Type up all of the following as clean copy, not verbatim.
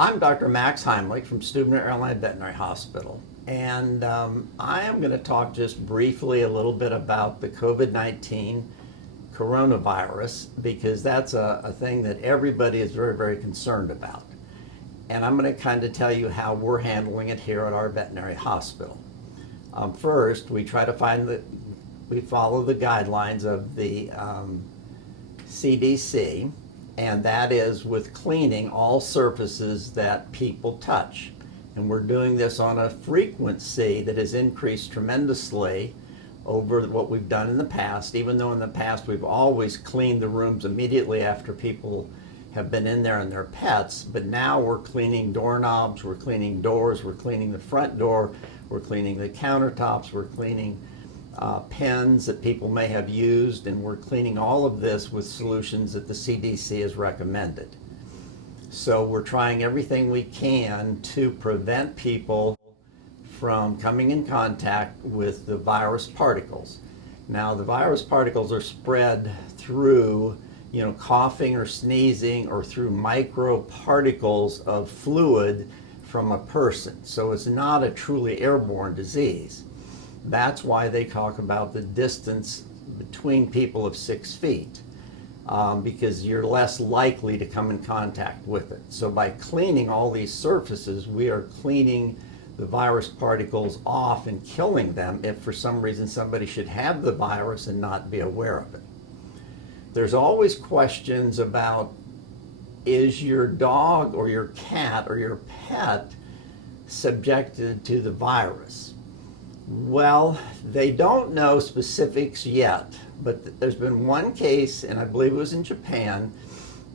I'm Dr. Max Heimlich from Stuebner Airline Veterinary Hospital, and I am going to talk just briefly a little bit about the COVID-19 coronavirus, because that's a thing that everybody is very, very concerned about. And I'm going to kind of tell you how we're handling it here at our veterinary hospital. First, we try to we follow the guidelines of the CDC, and that is with cleaning all surfaces that people touch. And we're doing this on a frequency that has increased tremendously over what we've done in the past, even though in the past we've always cleaned the rooms immediately after people have been in there and their pets. But now we're cleaning doorknobs, we're cleaning doors, we're cleaning the front door, we're cleaning the countertops, we're cleaning pens that people may have used, and we're cleaning all of this with solutions that the CDC has recommended. So we're trying everything we can to prevent people from coming in contact with the virus particles. Now, the virus particles are spread through, coughing or sneezing, or through microparticles of fluid from a person. So it's not a truly airborne disease. That's why they talk about the distance between people of 6 feet, because you're less likely to come in contact with it. So by cleaning all these surfaces, we are cleaning the virus particles off and killing them if for some reason somebody should have the virus and not be aware of it. There's always questions about, is your dog or your cat or your pet subjected to the virus? Well, they don't know specifics yet, but there's been one case, and I believe it was in Japan,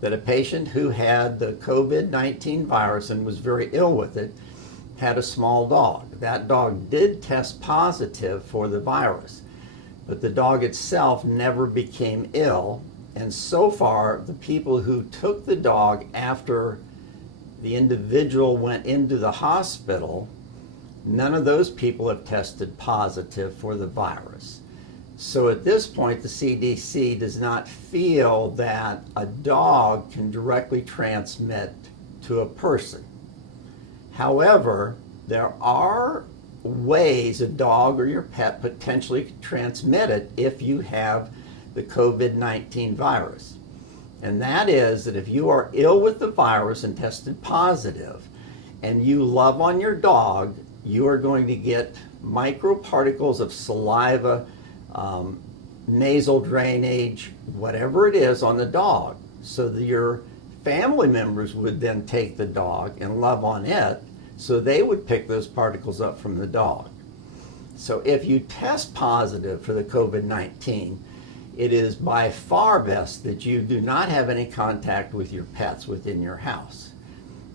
that a patient who had the COVID-19 virus and was very ill with it had a small dog. That dog did test positive for the virus, but the dog itself never became ill. And so far, the people who took the dog after the individual went into the hospital, none of those people have tested positive for the virus. So at this point, the CDC does not feel that a dog can directly transmit to a person. However, there are ways a dog or your pet potentially could transmit it if you have the COVID-19 virus. And that is that if you are ill with the virus and tested positive, and you love on your dog, you are going to get microparticles of saliva, nasal drainage, whatever it is on the dog. So that your family members would then take the dog and love on it, so they would pick those particles up from the dog. So if you test positive for the COVID-19, it is by far best that you do not have any contact with your pets within your house.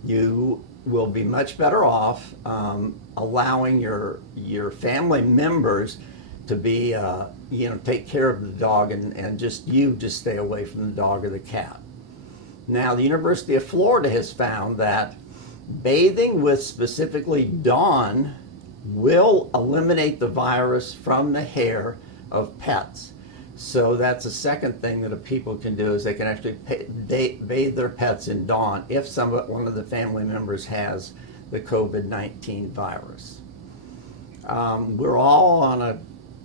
You will be much better off allowing your family members to be, take care of the dog, and just stay away from the dog or the cat. Now, the University of Florida has found that bathing with specifically Dawn will eliminate the virus from the hair of pets. So that's a second thing that people can do, is they can actually bathe their pets in Dawn if one of the family members has the COVID-19 virus. We're all on a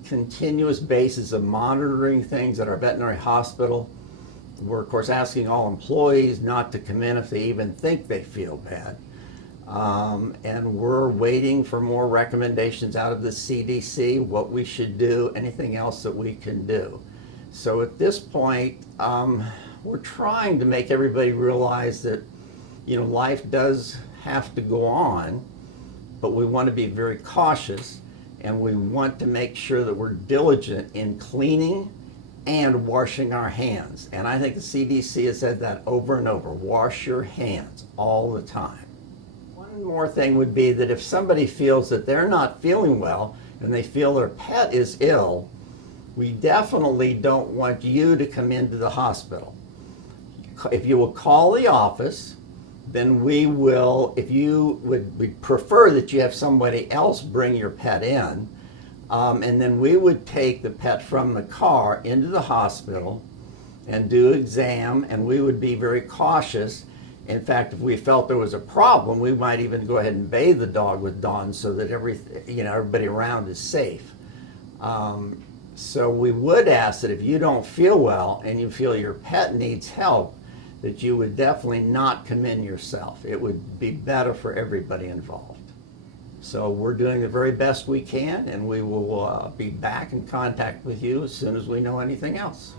continuous basis of monitoring things at our veterinary hospital. We're, of course, asking all employees not to come in if they even think they feel bad. And we're waiting for more recommendations out of the CDC, what we should do, anything else that we can do. So at this point, we're trying to make everybody realize that, life does have to go on, but we want to be very cautious, and we want to make sure that we're diligent in cleaning and washing our hands. And I think the CDC has said that over and over: wash your hands all the time. One more thing would be that if somebody feels that they're not feeling well and they feel their pet is ill, we definitely don't want you to come into the hospital. If you will call the office, then we prefer that you have somebody else bring your pet in, and then we would take the pet from the car into the hospital and do exam, and we would be very cautious In fact, if we felt there was a problem, we might even go ahead and bathe the dog with Dawn so that everybody around is safe. So we would ask that if you don't feel well and you feel your pet needs help, that you would definitely not come in yourself. It would be better for everybody involved. So we're doing the very best we can, and we will be back in contact with you as soon as we know anything else.